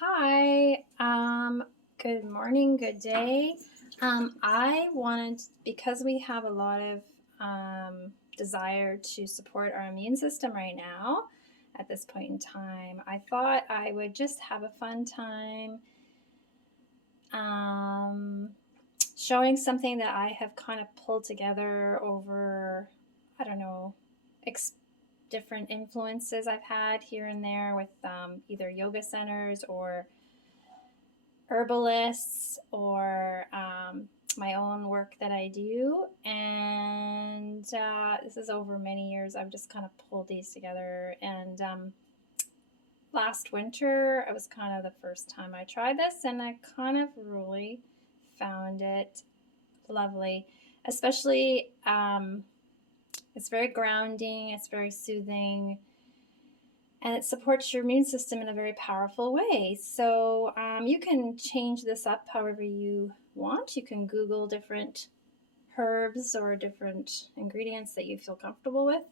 Hi, good morning, good day. I wanted, because we have a lot of desire to support our immune system right now at this point in time, I thought I would just have a fun time um, showing something that I have kind of pulled together over, I don't know, different influences I've had here and there with either yoga centers or herbalists or my own work that I do. And this is over many years. I've just kind of pulled these together. And last winter, it was kind of the first time I tried this, and I kind of really found it lovely. Especially, it's very grounding, it's very soothing, and it supports your immune system in a very powerful way. So you can change this up however you want. You can Google different herbs or different ingredients that you feel comfortable with.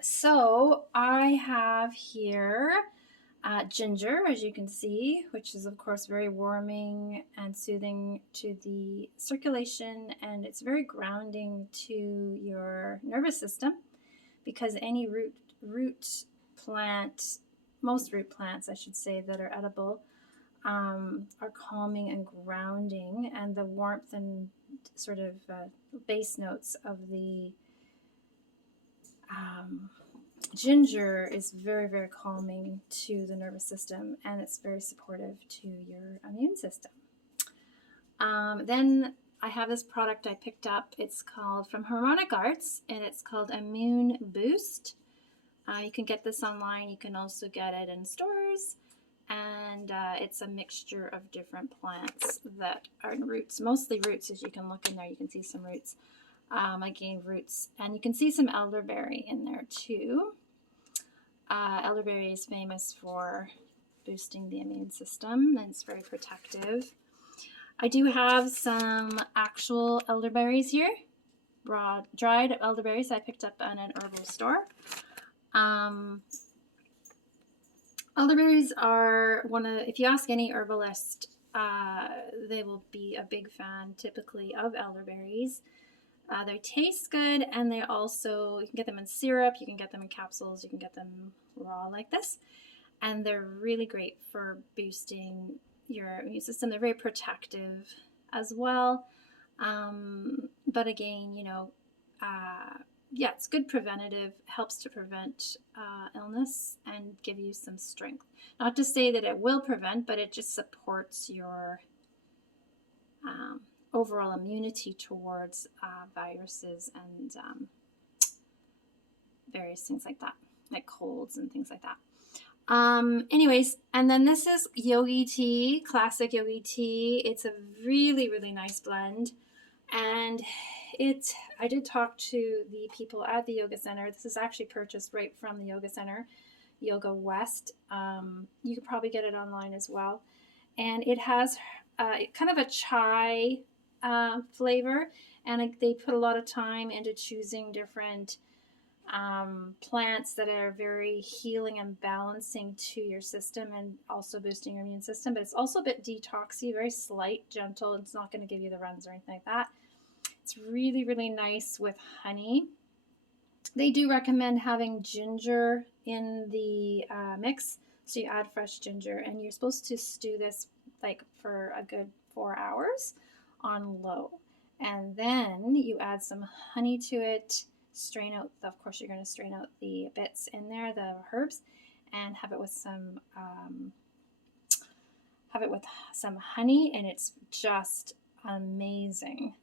So I have here ginger, as you can see, which is of course very warming and soothing to the circulation, and it's very grounding to your nervous system, because any root plant, most root plants, I should say, that are edible, are calming and grounding, and the warmth and sort of base notes of the ginger is very, very calming to the nervous system, and it's very supportive to your immune system. Then I have this product I picked up. It's called from Harmonic Arts, and it's called Immune Boost. You can get this online. You can also get it in stores, and it's a mixture of different plants that are roots, mostly roots. As you can look in there, you can see some roots. Again, roots, and you can see some elderberry in there too. Elderberry is famous for boosting the immune system, and it's very protective. I do have some actual elderberries here, raw, dried elderberries I picked up in an herbal store. Elderberries are if you ask any herbalist, they will be a big fan typically of elderberries. They taste good, and they also, you can get them in syrup, you can get them in capsules, you can get them raw like this, and they're really great for boosting your immune system. They're very protective as well, but again, yeah, it's good preventative, helps to prevent illness and give you some strength. Not to say that it will prevent, but it just supports your overall immunity towards viruses and various things like that, like colds and things like that. Anyways, and then this is yogi tea, classic yogi tea. It's a really, really nice blend. And I did talk to the people at the yoga center. This is actually purchased right from the yoga center, Yoga West. You could probably get it online as well. And it has kind of a chai flavor, and they put a lot of time into choosing different plants that are very healing and balancing to your system and also boosting your immune system. But it's also a bit detoxy, very slight, gentle. It's not going to give you the runs or anything like that. It's really, really nice with honey. They do recommend having ginger in the mix, so you add fresh ginger, and you're supposed to stew this like for a good 4 hours on low, and then you add some honey to it. Strain out, of course you're going to strain out the bits in there, the herbs, and have it with some honey, and it's just amazing.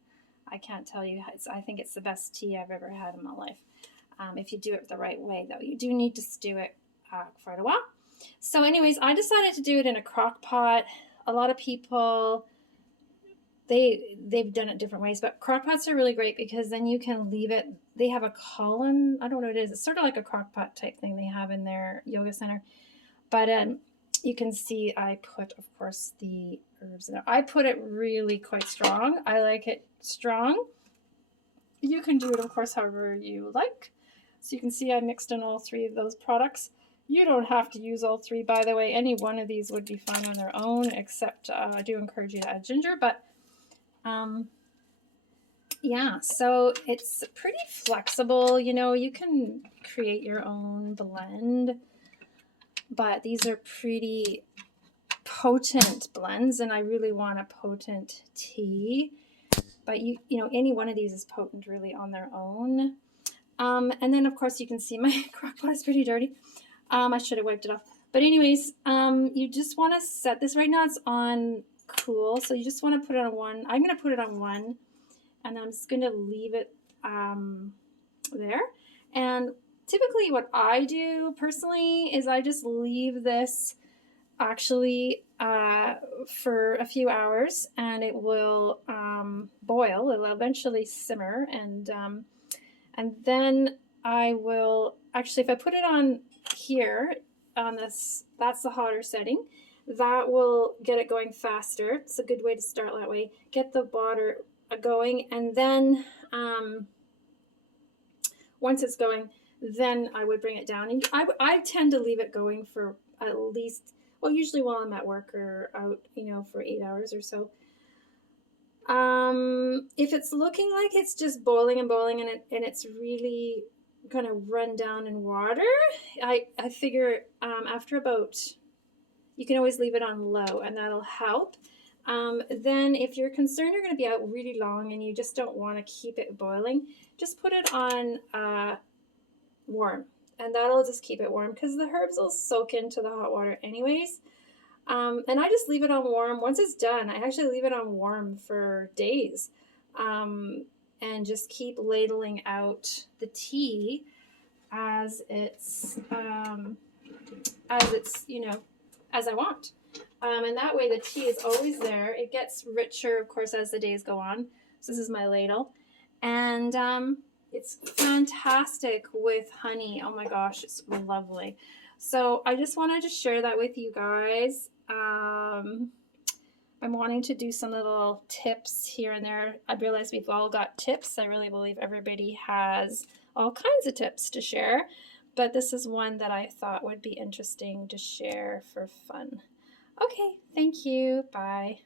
I can't tell you, I think it's the best tea I've ever had in my life. If you do it the right way, though, you do need to stew it for a while. So anyways, I decided to do it in a crock pot. A lot of people, they've done it different ways, but crock pots are really great because then you can leave it. They have a column. I don't know what it is. It's sort of like a crock pot type thing they have in their yoga center. But you can see I put, of course, the herbs in there. I put it really quite strong. I like it strong. You can do it, of course, however you like. So you can see I mixed in all three of those products. You don't have to use all 3, by the way. Any one of these would be fine on their own, except I do encourage you to add ginger, but yeah, so it's pretty flexible. You know, you can create your own blend, but these are pretty potent blends, and I really want a potent tea. But you know, any one of these is potent really on their own. And then of course you can see my crock pot is pretty dirty. I should have wiped it off. But anyways, you just want to set this. Right now it's on cool, so you just want to put it on 1. I'm going to put it on 1, and I'm just going to leave it there. And typically what I do personally is I just leave this actually for a few hours, and it will boil. It'll eventually simmer, and then I will actually, if I put it on here on this, that's the hotter setting, that will get it going faster. It's a good way to start that way. Get the water going, and then once it's going, then I would bring it down. And I tend to leave it going for at least, well, usually while I'm at work or out, you know, for 8 hours or so. If it's looking like it's just boiling and boiling, and it's really gonna run down in water, I figure after about, you can always leave it on low, and that'll help. Then if you're concerned you're going to be out really long and you just don't want to keep it boiling, just put it on warm, and that'll just keep it warm, because the herbs will soak into the hot water anyways. And I just leave it on warm. Once it's done, I actually leave it on warm for days, and just keep ladling out the tea as it's you know, as I want. And that way the tea is always there. It gets richer, of course, as the days go on. So this is my ladle. And it's fantastic with honey. Oh my gosh, it's lovely. So I just wanted to share that with you guys. I'm wanting to do some little tips here and there. I realize we've all got tips. I really believe everybody has all kinds of tips to share. But this is one that I thought would be interesting to share for fun. Okay, thank you. Bye.